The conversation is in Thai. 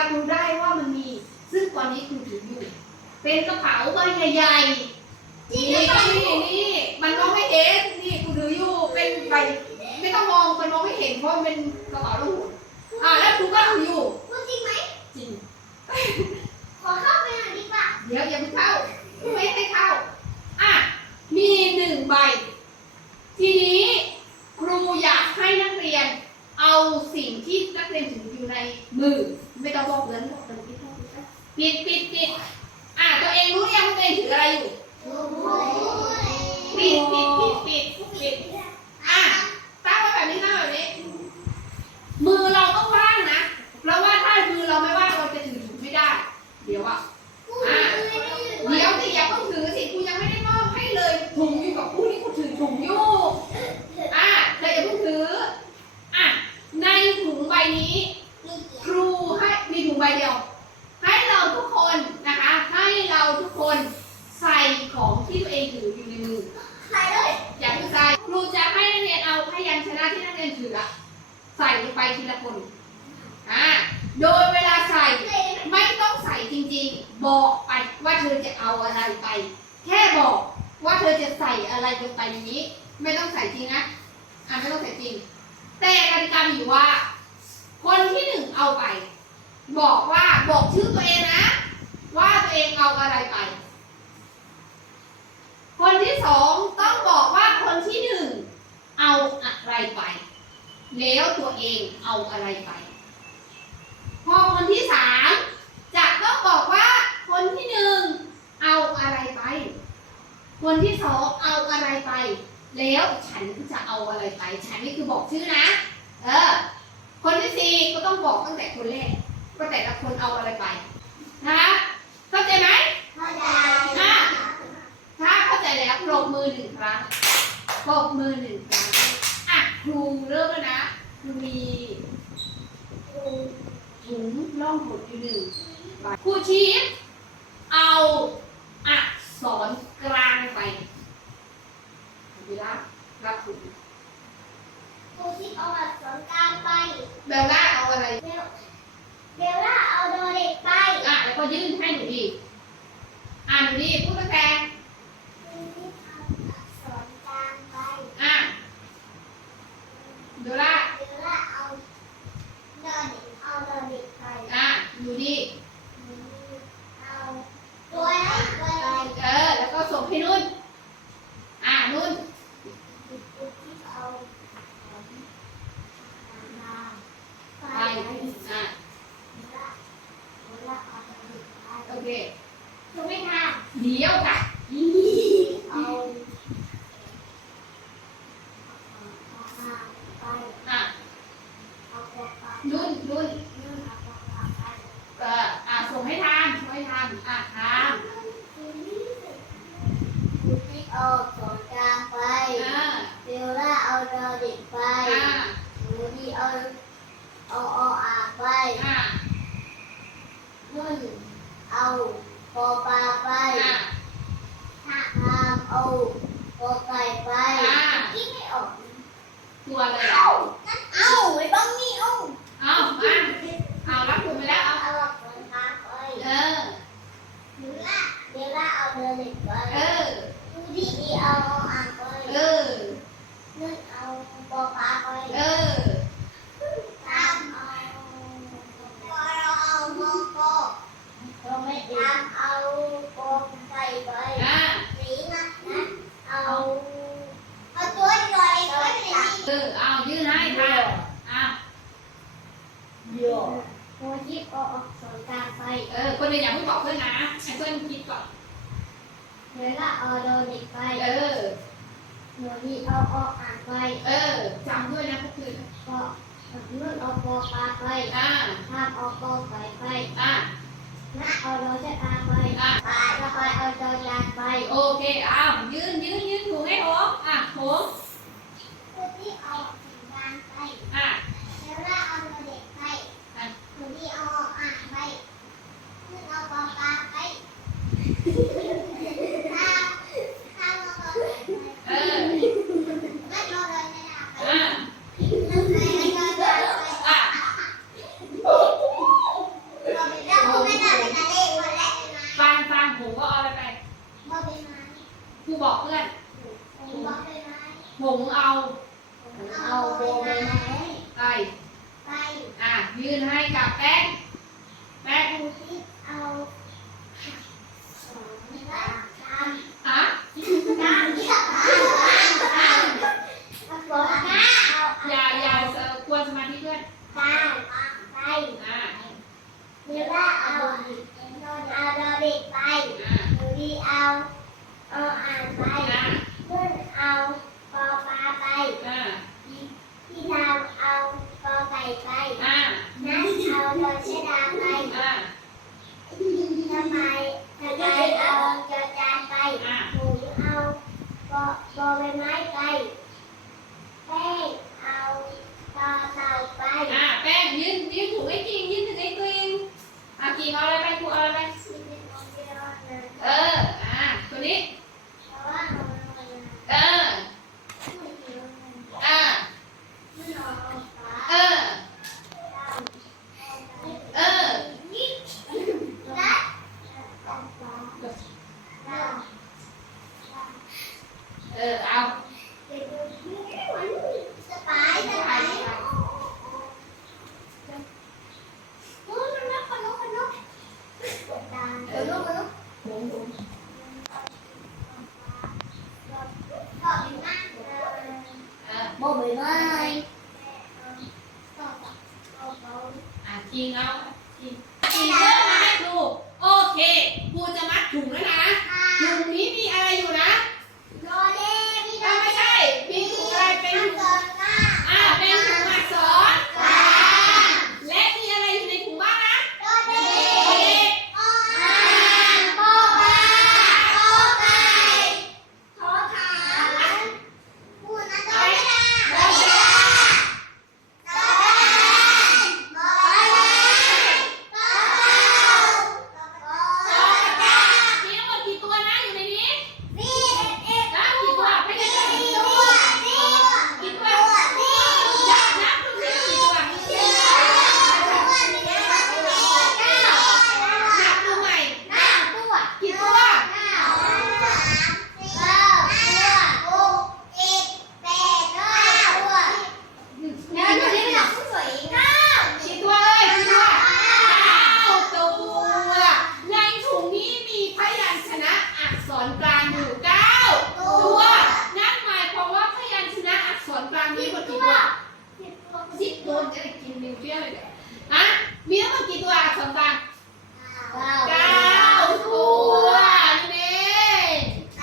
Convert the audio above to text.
รู้สึกรับรู้ได้ว่ามันมี ซึ่งตอนนี้ครูถืออยู่ เป็นกระเป๋าใบใหญ่ๆนี่นี่นี่มันมองไม่เห็นนี่กูถืออยู่เป็นใบไม่ต้องมองมันมองไม่เห็นเพราะมันเป็นกระเป๋าลูกหุ่นอ่าแล้วครูก็ถืออยู่ จริง เดี๋ยวอย่าเพิ่งเข้า ไม่ให้เข้า อะ มีหนึ่งใบ ทีนี้ครูอยากให้นักเรียน เอาสิ่งที่นักเรียนถืออยู่ในมือ ไม่ต้องบอกเพื่อนบอกเพื่อน ปิดปิดปิดอะตัวเองรู้ยังว่าตัวเองถืออะไรอยู่ปิดปิดปิดปิดปิดอะตั้งไว้แบบนี้ตั้งไว้แบบนี้ มือเราต้องว่างนะ เพราะว่าถ้ามือเราไม่ว่างเราจะถือถุงไม่ได้ เดี๋ยวอะ เดี๋ยวสิอย่าเพิ่งถือสิครูยังไม่ได้มอบให้เลยถุงอยู่กับผู้ที่ครูถือถุงอยู่ อะเธออย่าเพิ่งถือ อะ ในถุงใบนี้ ครูให้มีถุงใบเดียว ให้เราทุกคนนะคะ ให้เราทุกคนใส่ของที่ตัวเองถืออยู่ในมือ อย่าเพิ่งใส่ครูจะให้นักเรียนเอาพยัญชนะที่นักเรียนถืออะใส่ลงไปทีละคน อ่า โดยเวลาใส่ไม่ต้องใส่จริงๆ บอกไปว่าเธอจะเอาอะไรไป แค่บอกว่าเธอจะใส่อะไรลงไปในนี้ ไม่ต้องใส่จริง นะอ่าไม่ต้องใส่จริง แต่กติกามีอยู่ว่า คนที่หนึ่งเอาไป บอกว่าบอกชื่อตัวเองนะ ว่าตัวเองเอาอะไรไป คนที่สองต้องบอกว่าคนที่หนึ่งเอาอะไรไป แล้วตัวเองเอาอะไรไปพอคนที่สามจะต้องบอกว่าคนที่หนึ่งเอาอะไรไป คนที่สองเอาอะไรไป แล้วฉันจะเอาอะไรไป ฉันนี่คือบอกชื่อนะ เออ คนที่สี่ก็ต้องบอกตั้งแต่คนแรกว่าแต่ละคนเอาอะไรไป นะคะเข้าใจไหมถ้าเข้าใจแล้วปรบมือหนึ่งครั้งปรบมือหนึ่งครั้งอะครูเริ่มแล้วนะครูมีถุงล่องหนอยู่หนึ่งใบครูชี้เอาอักษรกลางไป เวลารับถุงเบลล่าเอาอะไรอะแล้วก็ยื่นให้หนูดีอ่านหนูดีพูดตั้งแต่อะเบลล่า อะหนูดี เออ แล้วก็ส่งให้นุ่น อะนุ่น ไป อะ โอเคถูกไหมคะเดี๋ยวค่ะอีอะ นุ่นนุ่นเอออะส่งให้ทานช่วยทานอะทาน อะ เบลล่าเอาดอเด็กไป อะ หนูดีเอาเอาออาไป อะ นุ่นเอาปอปลาไป อะ ถ้าทามเอาปอไก่ไป อะ คิดไม่ออก ตัวอะไร เอา อะ เอาไอ้บ้องนี่เอา เอามาเอารับถุงไปแล้วเอา เอาหลักฐานทางไป เออ เบลล่าเบลล่าเอาเดอเด็กไป เออ ดูดีเอาอ่างไป เออ นุ่นเอาปอปลาไป เออ ตามเอาปอเราเอามอปอ เอ อคนเดียวอย่าเพิ่งบอกเพื่อนนะให้เพื่อนคิดก่อน เดี๋ยวก็เอาโดนเด็กไป เออ หนูนี่เอาออกอ่านไปเออจำด้วยนะพวกคืนก็นุ่นเอาปอปลาไปอ่าห้ามเอาปอไก่ไปอ่านะเอาโดนเชอาไปอ่าปลาก็ไปเอาโดนยานไป โอเคอ้าวยืนยืนยืนถูกให้โอ้อะโห คือที่เอายานไป อะ แล้วก็เอาโดนเด็กไปหนูนี่เอาอ่านไปนุ่นเอาปอปลาไปห้ามห้ามเอาปอไก่ไป เออ ไม่เอาโดนเชอาไป อะ ไม่เอาโดนยานไป อะ เราไม่ได้ไม่ได้ไม่ได้เลขวันแรกเลยนะ ฟังฟังผมก็เอาอะไรไป บ่เป็นไม้ ครูบอกเพื่อน ผมบ่เป็นไม้ ผมเอา เอาโบใบไม้ ไปไปอะยืนให้กับแป้งแป้งดูที่เอาสองสาม อะ สามที่สามสามเอาสองเก้าเอา อย่าอย่าเอ่อควรสมาธิเพื่อน เก้าไป อะ เดี๋ยวว่าเอาโดนเอาโดนเด็กไป อะ ดูดีเอาเอาอ่านไป อะ เพื่อนเอาปอปลาไป อะ พี่ทำเอาปอไก่ไป อะ นัดเอาโดนชดาไป อะ ทำ ไมทำไมเอาจอจานไปอะหมูเอาปอบอใบไม้ไปแป้งเอาต่อเต่าไปอะแป้งยืนยืนถูกไอ้กิ่งยืนถึงไอ้ตัวเองอะกิ่งเอาอะไรไปครูเอาอะไรไป เออเอาสบายสบายโอ้มันนกมันนกมันนกเออนกมันนกบ่ใบไม้อะทิ้งเอาทิ้งทิ้งเยอะมาให้ดูโอเคครูจะมัดถุงแล้วนะ อนกลางอยู่ใกล้